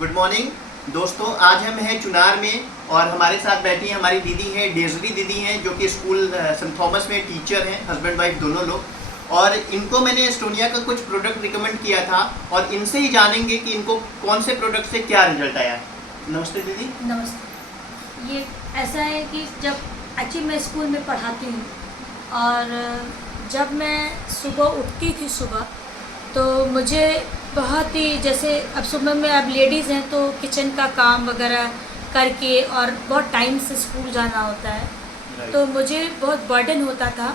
Good morning दोस्तों, आज हम हैं चुनार में और हमारे साथ बैठी हैं हमारी दीदी हैं, डेजरी दीदी हैं, जो कि स्कूल सेंट थॉमस में टीचर हैं, हस्बैंड वाइफ दोनों लोग। और इनको मैंने एस्टोनिया का कुछ प्रोडक्ट रिकमेंड किया था और इनसे ही जानेंगे कि इनको कौन से प्रोडक्ट से क्या रिजल्ट आया है। नमस्ते दीदी। नमस्ते। ये ऐसा है कि जब एक्चुअली मैं स्कूल में पढ़ाती हूँ और जब मैं सुबह उठती थी तो मुझे बहुत ही, जैसे अब सुबह में अब लेडीज़ हैं तो किचन का काम वगैरह करके और बहुत टाइम से स्कूल जाना होता है, तो मुझे बहुत बर्डन होता था।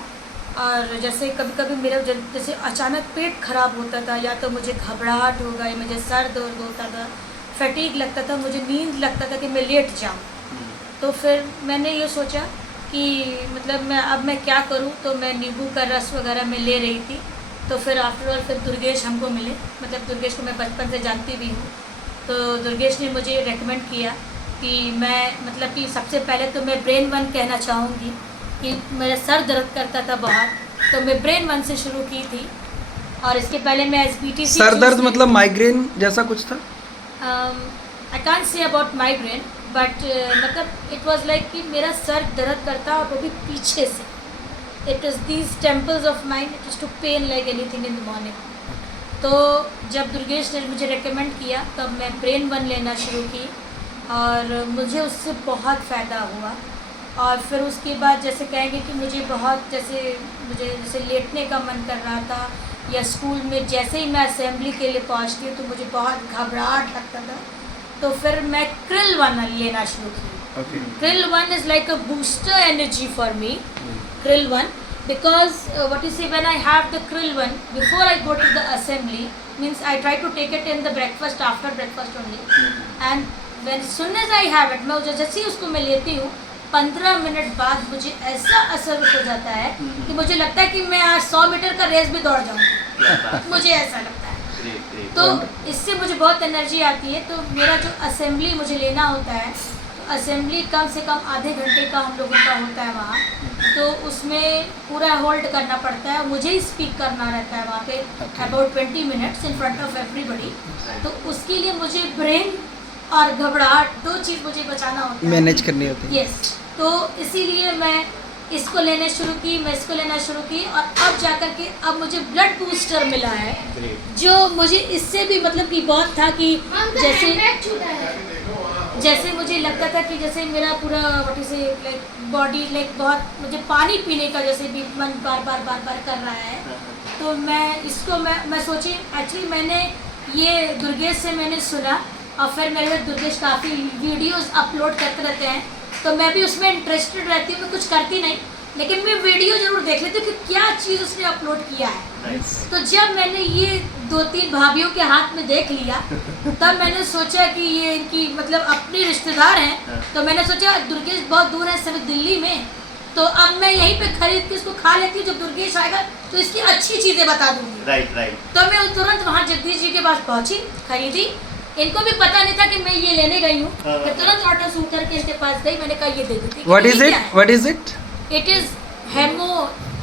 और जैसे कभी कभी मेरा जैसे अचानक पेट ख़राब होता था, या तो मुझे घबराहट हो गई, मुझे सर दर्द होता था, फटीग लगता था, मुझे नींद लगता था कि मैं लेट जाऊँ। तो फिर मैंने ये सोचा कि मतलब मैं क्या करूँ, तो मैं नींबू का रस वगैरह मैं ले रही थी। तो फिर आफ्टर ऑल फिर दुर्गेश हमको मिले, मतलब दुर्गेश को मैं बचपन से जानती भी हूँ। तो दुर्गेश ने मुझे रेकमेंड किया कि मैं मतलब कि सबसे पहले तो मैं ब्रेन वन कहना चाहूँगी कि मेरा सर दर्द करता था बहुत, तो मैं ब्रेन वन से शुरू की थी। और इसके पहले मैं SBT सर दर्द मतलब माइग्रेन जैसा कुछ था? I can't say about migraine, but मतलब इट वाज लाइक कि मेरा सर दर्द करता और वो भी पीछे से। It is these temples of mine, it is to pain like anything in the morning. तो जब दुर्गेश ने मुझे रेकमेंड किया तब मैं ब्रेन वन लेना शुरू की और मुझे उससे बहुत फ़ायदा हुआ। और फिर उसके बाद जैसे कहेंगे कि मुझे जैसे लेटने का मन कर रहा था, या स्कूल में जैसे ही मैं असेंबली के लिए पहुंचती हूँ तो मुझे बहुत घबराहट लगता था, तो फिर मैं क्रिल वन लेना शुरू की। Krill one is like a booster energy for me. Krill one, because what you say, when I have the krill one before I go to the assembly, means I try to take it in the breakfast, after breakfast only, and when as soon as I have it, मैं जैसे ही उसको मैं लेती हूँ 15 minute बाद मुझे ऐसा असर हो जाता है कि मुझे लगता है कि मैं आज 100 मीटर का रेस भी दौड़ जाऊँगी। मुझे ऐसा लगता है। तो इससे मुझे बहुत एनर्जी आती है। तो मेरा जो असेंबली मुझे लेना होता है, असेंबली कम से कम आधे घंटे का हम लोगों का होता है वहाँ, तो उसमें पूरा होल्ड करना पड़ता है, मुझे ही स्पीक करना रहता है वहाँ पे about 20 minutes in front of everybody. तो उसके लिए मुझे ब्रेन और घबराहट दो चीज़ मुझे बचाना होता है, मैनेज करनी होती है। यस। तो इसीलिए मैं इसको लेना शुरू की और अब जाकर के अब मुझे ब्लड बूस्टर मिला है, जो मुझे इससे भी मतलब कि बहुत था कि जैसे मुझे लगता था कि जैसे मेरा पूरा लाइक बॉडी लाइक बहुत मुझे पानी पीने का जैसे भी मन बार बार कर रहा है। तो मैं सोची, एक्चुअली मैंने ये दुर्गेश से मैंने सुना और फिर मेरे दुर्गेश काफ़ी वीडियोस अपलोड करते रहते हैं, तो मैं भी उसमें इंटरेस्टेड रहती हूँ। मैं कुछ करती नहीं, लेकिन मैं वीडियो ज़रूर देख लेती हूँ कि क्या चीज़ उसने अपलोड किया है। तो जब मैंने ये 2-3 भाभीयों के हाथ में देख लिया तब मैंने सोचा कि ये इनकी मतलब अपनी रिश्तेदार हैं, तो मैंने सोचा दुर्गेश बहुत दूर है, सभी दिल्ली में, तो अब मैं यहीं पे खरीद के इसको खा लेती हूँ। जब दुर्गेश आएगा तो इसकी अच्छी चीज़ें बता दूँगी। राइट। तो मैं तुरंत वहाँ जगदीश जी के पास पहुँची, खरीदी। इनको भी पता नहीं था कि मैं ये लेने गई हूँ। मैं तुरंत ऑटो शूट करके इसके पास गई, मैंने कहा ये दे देती। What is it? It is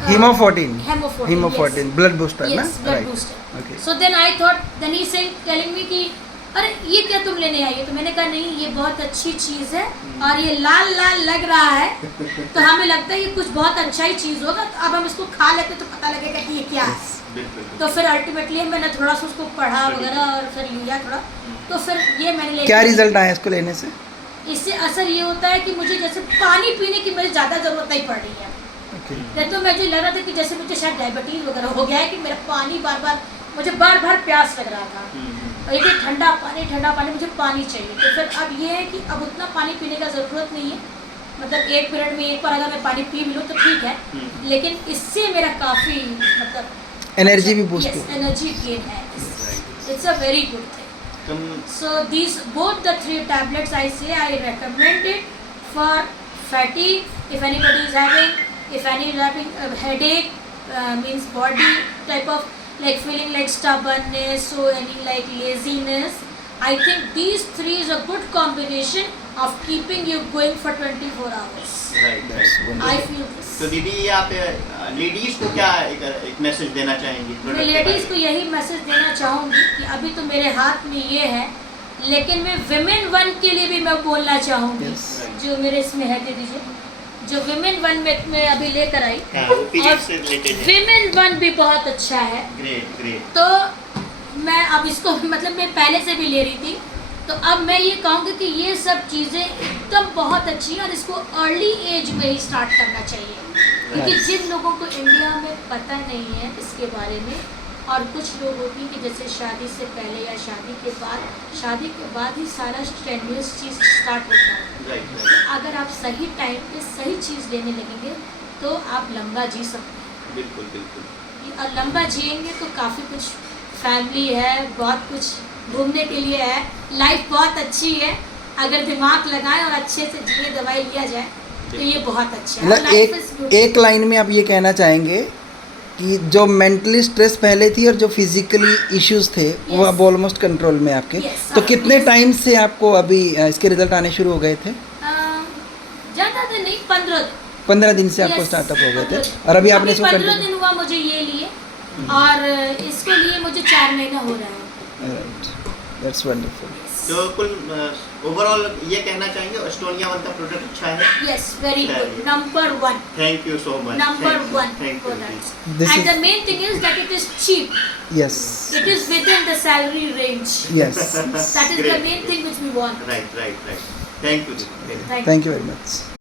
Hemofourteen blood booster, yes, ना? blood Right. booster. Okay. So then I thought, then he saying telling me कि अरे ये क्या तुम लेने आई हो? तो मैंने कहा नहीं, ये बहुत अच्छी चीज़ है और ये लाल लाल लग रहा है, तो हमें लगता है ये कुछ बहुत अच्छा ही चीज़ होगा, तो अब हम इसको खा लेते तो पता लगेगा कि ये क्या है। तो फिर अल्टीमेटली मैंने थोड़ा सा उसको पढ़ा वगैरह और फिर लिया थोड़ा, तो फिर ये मैंने ले। क्या रिजल्ट आया इसको लेने से? इससे असर ये होता है कि मुझे जैसे पानी पीने की मुझे ज़्यादा ज़रूरत नहीं पड़ रही है। नहीं तो मुझे लग रहा था कि जैसे मुझे शायद डायबिटीज़ वगैरह हो गया है कि मेरा पानी मुझे बार बार प्यास लग रहा था, और ये ठंडा पानी मुझे पानी चाहिए। तो फिर अब ये है कि अब उतना पानी पीने का ज़रूरत नहीं है, मतलब 1 मिनट में एक बार अगर मैं पानी पी लूँ तो ठीक है, लेकिन इससे मेरा काफ़ी मतलब एनर्जी भी बूस्ट हो, एनर्जी गेन है। It's a very good thing. So these both the 3 tablets I recommend it for fatigue, if anybody is having, headache, means body type of like feeling like stubbornness or any like laziness. I think these 3 is a good combination of keeping you going for 24 hours. Right. I feel this. तो दीदी आप ladies को क्या एक message देना चाहेंगी? मैं ladies को यही मैसेज देना चाहूँगी कि अभी तो मेरे हाथ में ये है लेकिन मैं विमेन वन के लिए भी मैं बोलना चाहूँगी, Yes. जो मेरे इसमें है दे दीजिए, जो विमेन वन में मैं अभी लेकर आई, हाँ, वो पीरियड और से रिलेटेड है। विमेन वन भी बहुत अच्छा है। Great great. तो मैं अब इसको मतलब मैं पहले से भी ले रही थी, तो अब मैं ये कहूँगी कि ये सब चीज़ें एकदम बहुत अच्छी हैं और इसको अर्ली एज में ही स्टार्ट करना चाहिए, क्योंकि Right. जिन लोगों को इंडिया में पता नहीं है इसके बारे में, और कुछ लोग होती हैं कि जैसे शादी से पहले या शादी के बाद ही सारा स्ट्रेनुअस चीज़ स्टार्ट होता है। राइट तो अगर आप सही टाइम पे सही चीज़ लेने लगेंगे तो आप लंबा जी सकते हैं, बिल्कुल बिल्कुल। और लंबा जिएंगे तो काफ़ी कुछ, फैमिली है, बहुत कुछ घूमने के लिए है, लाइफ बहुत अच्छी है। अगर दिमाग लगाएं और अच्छे से जिए, दवाई लिया जाए तो ये बहुत अच्छा है। मतलब Life is beautiful. एक लाइन में आप ये कहना चाहेंगे कि जो मेंटली स्ट्रेस पहले थी और जो फिजिकली इश्यूज थे वो Yes. अब ऑलमोस्ट कंट्रोल में आपके। Yes, तो कितने yes. टाइम से आपको अभी इसके रिजल्ट आने शुरू हो गए थे? ज़्यादा दिन नहीं, 15 दिन। 15 दिन से आपको Yes, स्टार्टअप हो गए 15 थे दिन। और अभी आपने इसको 15 कंटिन्यू। दिन हुआ मुझे ये लिए, और इसको लिए मुझे 4 महीना हो रहा है। Right, that's wonderful. तो कुल ओवरऑल ये कहना चाहेंगे एस्टोनिया वन का प्रोडक्ट अच्छा है। यस, वेरी गुड, चलिए। Number 1, thank you so much. Number 1 thank you. product. This And is- the main thing is that it is cheap. Yes It is within the salary range. Yes, That is the Great. main thing which we want. Right right right. Thank you. Thank you. Thank you very much.